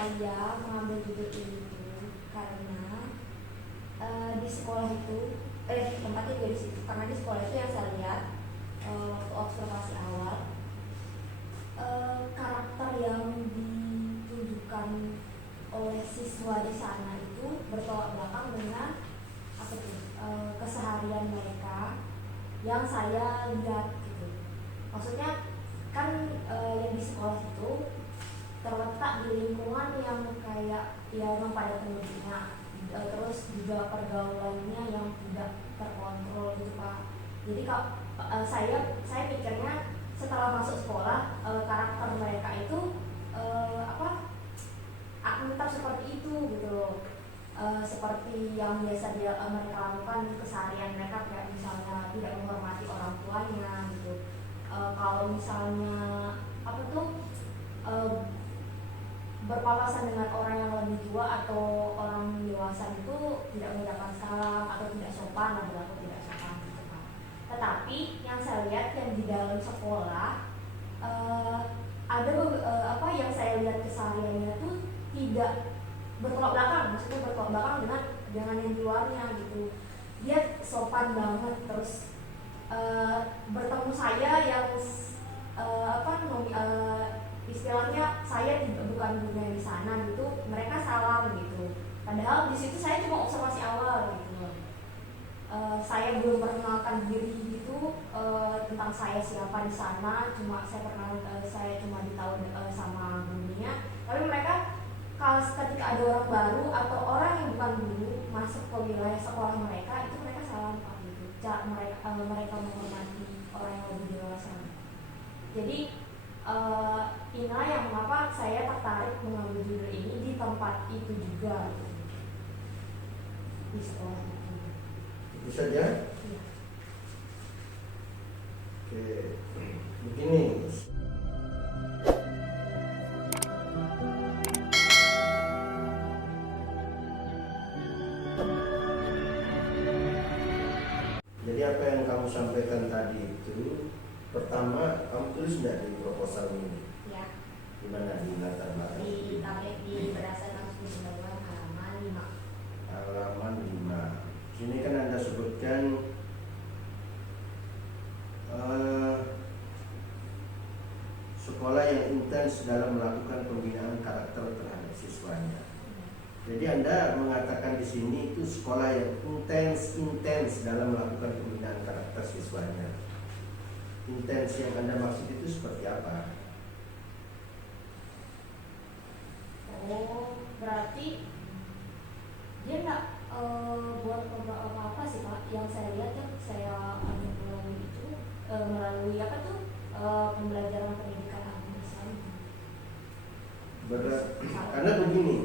saya mengambil judul ini karena di sekolah itu tempatnya juga di situ, karena di sekolah itu yang saya lihat waktu observasi awal, karakter yang ditunjukkan oleh siswa di sana itu bertolak belakang dengan keseharian mereka yang saya lihat gitu. Maksudnya kan yang di sekolah itu terletak di lingkungan yang kayak ya memang pada penduduknya, terus juga pergaulannya yang tidak terkontrol gitu Pak. Jadi kalau saya pikirnya setelah masuk sekolah karakter mereka itu akan tetap seperti itu gitu loh. Seperti yang biasa mereka lakukan di keseharian mereka, kayak misalnya tidak menghormati orang tuanya gitu. Kalau misalnya berpapasan dengan orang yang lebih tua atau orang dewasa itu tidak mengucapkan salam atau tidak sopan atau tidak sopan gitu kan. Tetapi yang saya lihat yang di dalam sekolah ada yang saya lihat kesehariannya tuh tidak bertolak belakang, maksudnya bertolak belakang dengan yang di luarnya gitu. Dia sopan banget, terus bertemu saya yang istilahnya saya bukan guru di sana gitu, mereka salam gitu. Padahal di situ saya cuma observasi awal gitu. Saya belum perkenalkan diri gitu tentang saya siapa di sana, saya cuma ditahu sama gurunya. Tapi mereka kalau ketika ada orang baru atau orang yang bukan guru masuk ke wilayah sekolah mereka, itu mereka salam Pak gitu. Mereka menghormati orang yang lebih dewasa. Jadi inilah yang mengapa saya tertarik mengambil judul ini di tempat itu juga gitu. Di sekolah itu. Itu saja? Iya. Oke, begini. Jadi apa yang kamu sampaikan tadi itu, pertama kamu tulis tidak di proposal ini? Ya. Di mana, di latar belakang? Di tablet di berdasarkan pemberitahuan halaman 5. Halaman 5. Sini kan Anda sebutkan sekolah yang intens dalam melakukan pembinaan karakter terhadap siswanya. Jadi Anda mengatakan di sini itu sekolah yang intens dalam melakukan pembinaan karakter siswanya. Intens yang Anda maksud itu seperti apa? Oh, berarti dia nggak buat apa-apa sih Pak. Yang saya lihat yang saya melalui itu melalui pembelajaran pendidikan agama Islam. Karena begini,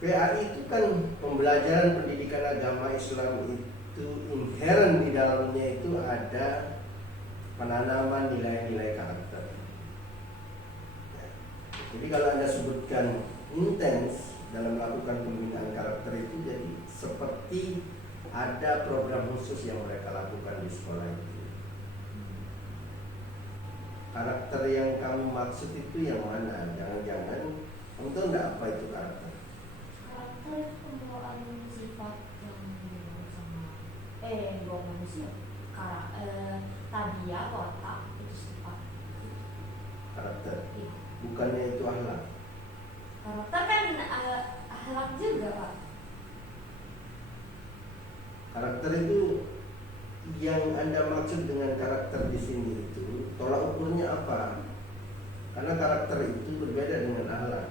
PAI itu kan pembelajaran pendidikan agama Islam itu inherent di dalamnya itu ada penanaman nilai-nilai karakter. Jadi kalau Anda sebutkan intens dalam melakukan pembinaan karakter itu, jadi seperti ada program khusus yang mereka lakukan di sekolah itu. Karakter yang kamu maksud itu yang mana? Jangan-jangan kamu tahu enggak apa itu karakter? Karakter pembawaan sifat yang sama dua manusia. Tabiat, watak itu sifat. Karakter. Iya. Bukannya itu akhlak. Karakter kan akhlak juga Pak. Karakter itu yang Anda maksud dengan karakter di sini itu tolak ukurnya apa? Karena karakter itu berbeda dengan akhlak.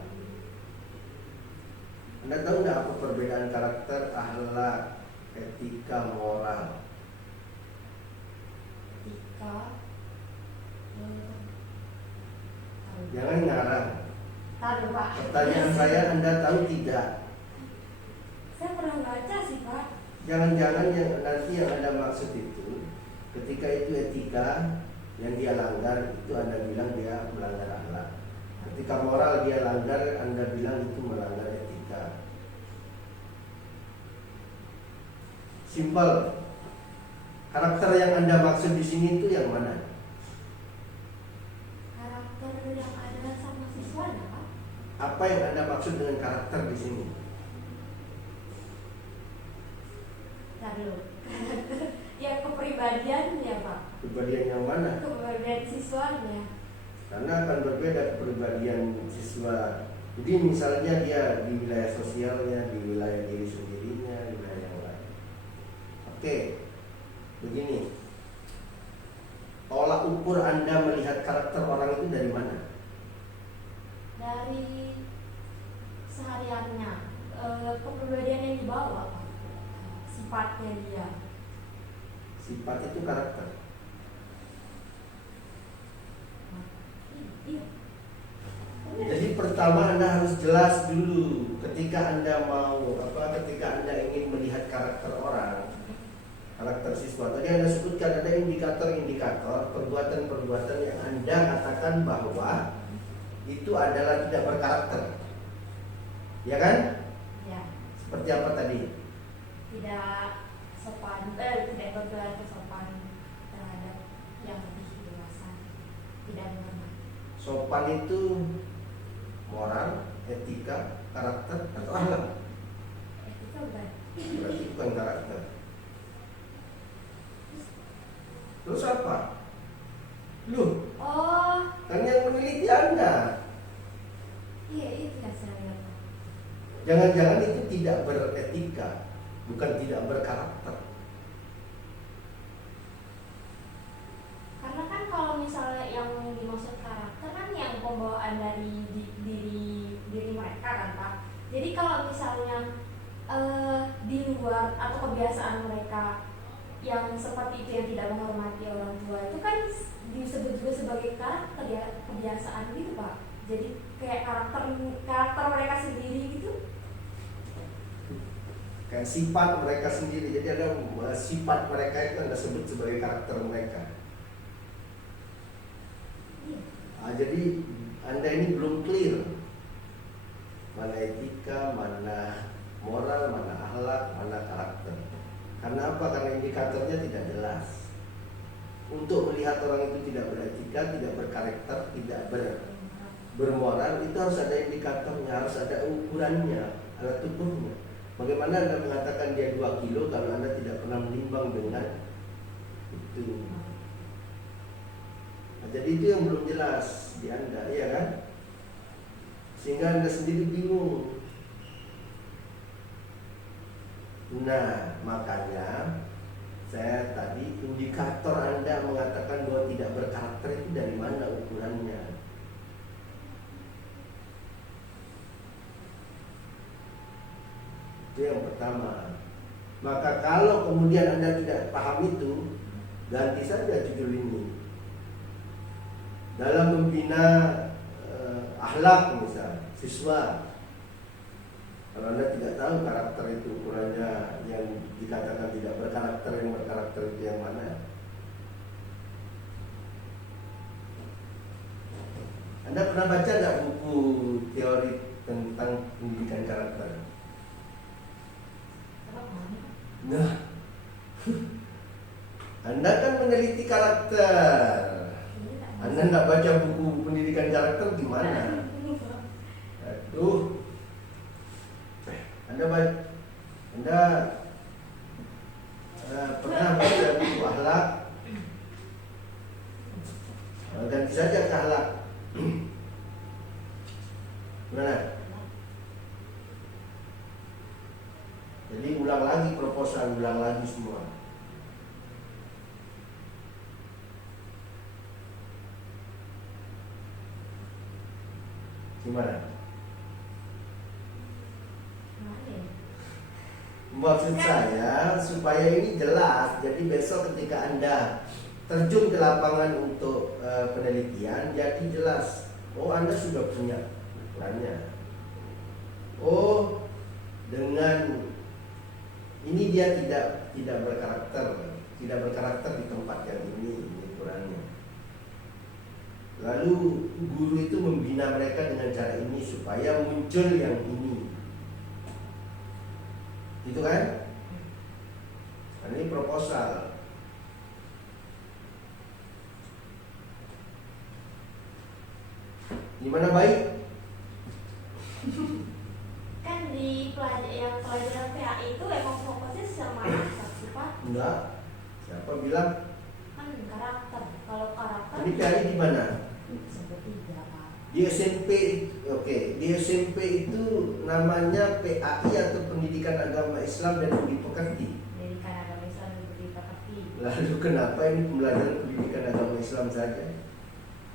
Anda tahu nggak apa perbedaan karakter, akhlak, etika, moral? Etika. Jangan ngarang. Tahu Pak. Pertanyaan saya, Anda tahu tidak? Saya pernah baca sih Pak. Jangan-jangan yang nanti yang Anda maksud itu, ketika itu etika yang dia langgar, itu Anda bilang dia melanggar akhlak. Ketika moral dia langgar, Anda bilang itu melanggar etika. Simpel. Karakter yang Anda maksud di sini itu yang mana? Karakter yang ada sama siswanya Pak. dimaksud dengan karakter di sini? Lalu ya kepribadiannya Pak, Kepribadian yang mana? kepribadian siswanya. Karena akan berbeda kepribadian siswa. Jadi misalnya dia di wilayah sosialnya, di wilayah diri sendirinya, di wilayah yang lain. Oke, begini. Tolak ukur Anda melihat karakter orang itu dari mana? Dari sehariannya, kepribadian yang dibawa Pak, sifatnya dia. Sifat itu karakter. Iya. Jadi pertama Anda harus jelas dulu ketika Anda ketika Anda ingin melihat karakter orang, karakter siswa. Tadi Anda sebutkan ada indikator-indikator perbuatan-perbuatan yang Anda katakan bahwa itu adalah tidak berkarakter. Ya kan? Ya, Seperti apa tadi? tidak sopan, tidak berperilaku sopan terhadap yang lebih dewasa, tidak menghormati. Sopan itu moral, etika, karakter atau akhlak? Etika bukan. Berarti bukan karakter. Terus apa? Loh, Oh, kan yang meneliti Anda. iya itu yang saya lihat. Jangan-jangan itu tidak beretika, bukan tidak berkarakter. Karena kan kalau misalnya yang dimaksud karakter kan yang pembawaan dari diri mereka kan Pak. Jadi kalau misalnya di luar atau kebiasaan mereka yang seperti itu, yang tidak menghormati orang tua, itu kan disebut juga sebagai karakter ya, kebiasaan gitu Pak. Jadi kayak karakter mereka sendiri gitu. Kayak sifat mereka sendiri. Jadi ada sifat mereka itu Anda sebut sebagai karakter mereka. Jadi Anda ini belum clear mana etika, mana moral, mana akhlak, mana karakter. Karena apa? Karena indikatornya tidak jelas. Untuk melihat orang itu tidak beretika, tidak berkarakter, tidak bermoral, itu harus ada indikatornya, harus ada ukurannya, alat ukurnya. Bagaimana Anda mengatakan dia 2 kilo kalau Anda tidak pernah menimbang dengan itu? Nah, jadi itu yang belum jelas di Anda, ya kan? Sehingga Anda sendiri bingung. Nah, makanya saya tadi indikator Anda mengatakan bahwa tidak berkarakter itu dari mana ukurannya? Itu yang pertama. Maka kalau kemudian Anda tidak paham itu, ganti saja judul ini. Dalam membina akhlak misalnya siswa, kalau Anda tidak tahu karakter itu ukurannya, yang dikatakan tidak berkarakter, yang berkarakter itu yang mana? Anda pernah baca nggak buku teori tentang pendidikan karakter? Nah, Anda kan meneliti karakter. Anda nggak baca buku pendidikan karakter gimana? Aduh, Anda pernah baca buku akhlak? Ganti saja ke akhlak. Gimana? Jadi ulang lagi proposal, ulang lagi semua. Gimana? Maksud saya supaya ini jelas. Jadi besok ketika Anda terjun ke lapangan untuk penelitian, jadi jelas. Oh, Anda sudah punya ukurannya. Oh, dengan ini dia tidak berkarakter di tempat yang ini ukurannya. Lalu guru itu membina mereka dengan cara ini supaya muncul yang ini. Gitu kan? Nah, ini proposal. Gimana baik? PAI itu emang fokusnya sama karakter sih Pak? Enggak. Siapa bilang? Kan karakter. Kalau karakter Ini PAI di mana? sebut tiga Pak. Di SMP, oke. Di SMP itu namanya PAI atau Pendidikan Agama Islam dan Budi Pekerti. Dari Kanada Islam Budi Pekerti. Lalu kenapa ini pembelajaran pendidikan agama Islam saja?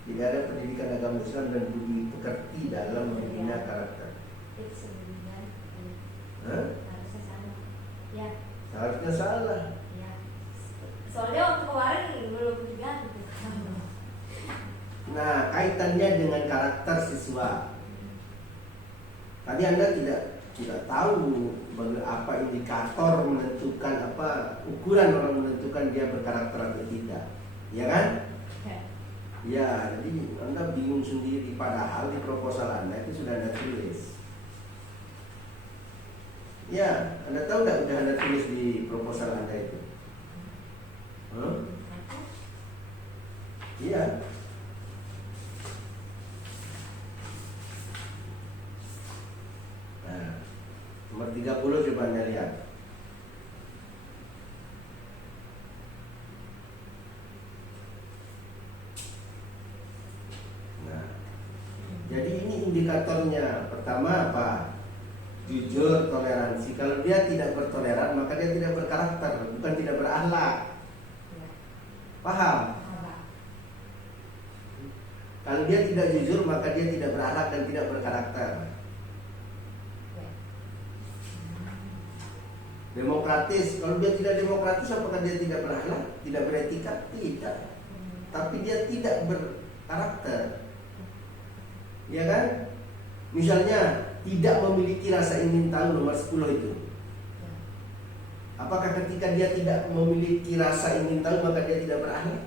Tidak ada pendidikan agama Islam dan budi pekerti dalam membina karakter. Itu sebenarnya Hah? harusnya sama. Ya, Seharusnya salah. ya. Soalnya waktu kemarin belum diganti. Nah, kaitannya dengan karakter siswa. Tadi Anda tidak tahu apa indikator menentukan apa ukuran orang menentukan dia berkarakter atau tidak, ya kan? Ya, jadi Anda bingung sendiri padahal di proposal Anda itu sudah Anda tulis. Ya, Anda tahu nggak udah Anda tulis di proposal Anda itu? Iya. Nah, nomor 30 coba Anda lihat. Nah, jadi ini indikatornya. Pertama apa? Jujur, toleransi. Kalau dia tidak bertoleran, maka dia tidak berkarakter, bukan tidak berakhlak. Paham? Kalau dia tidak jujur, maka dia tidak berakhlak dan tidak berkarakter. Demokratis. Kalau dia tidak demokratis, apakah dia tidak berakhlak, tidak beretika? Tidak. Tapi dia tidak berkarakter. Ya kan? Misalnya tidak memiliki rasa ingin tahu, nomor 10 itu. Apakah ketika dia tidak memiliki rasa ingin tahu maka dia tidak berakhlak?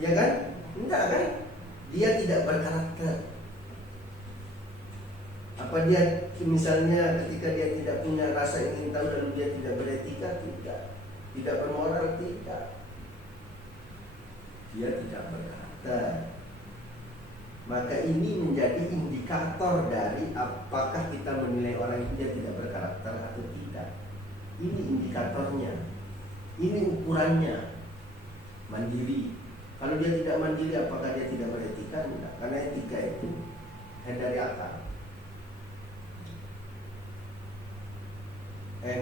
Ya kan? Enggak kan? Dia tidak berkarakter. Apa dia misalnya ketika dia tidak punya rasa ingin tahu lalu dia tidak beretika? Tidak. Tidak bermoral? Tidak. Dia tidak berkarakter. Maka ini menjadi indikator dari apakah kita menilai orang itu dia tidak berkarakter atau tidak. Ini indikatornya. Ini ukurannya. Mandiri. Kalau dia tidak mandiri, apakah dia tidak beretika? Tidak. Karena etika itu dari akal.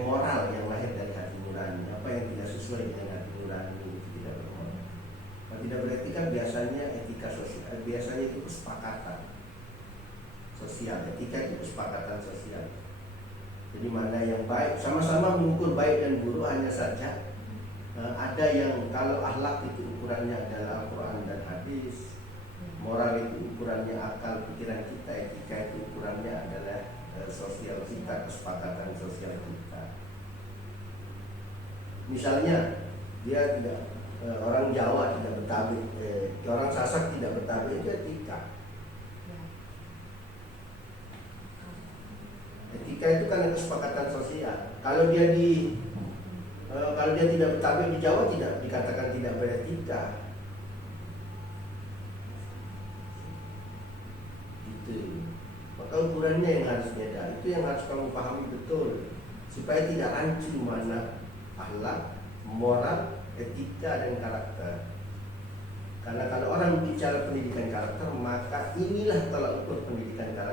Moral yang lahir dari hati nurani. Apa yang tidak sesuai dengan hati nurani itu tidak bermoral. Kalau tidak beretika biasanya etika sosial. Biasanya itu kesepakatan sosial. Etika itu kesepakatan sosial. Jadi mana yang baik, sama-sama mengukur baik dan buruk. Hanya saja ada yang kalau akhlak itu ukurannya adalah Al-Quran dan hadis, moral itu ukurannya akal pikiran kita, etika itu ukurannya adalah sosial kita, kesepakatan sosial kita. Misalnya dia tidak orang Jawa tidak Betawi, orang Sasak tidak Betawi, itu etika. Etika itu kan kesepakatan sosial. Kalau dia tidak Betawi di Jawa tidak dikatakan tidak beretika. Gitu. Maka ukurannya yang harus beda. Itu yang harus kamu pahami betul supaya tidak rancu mana akhlak, moral, etika dan karakter. Karena kalau orang bicara pendidikan karakter, maka inilah tolak ukur pendidikan karakter.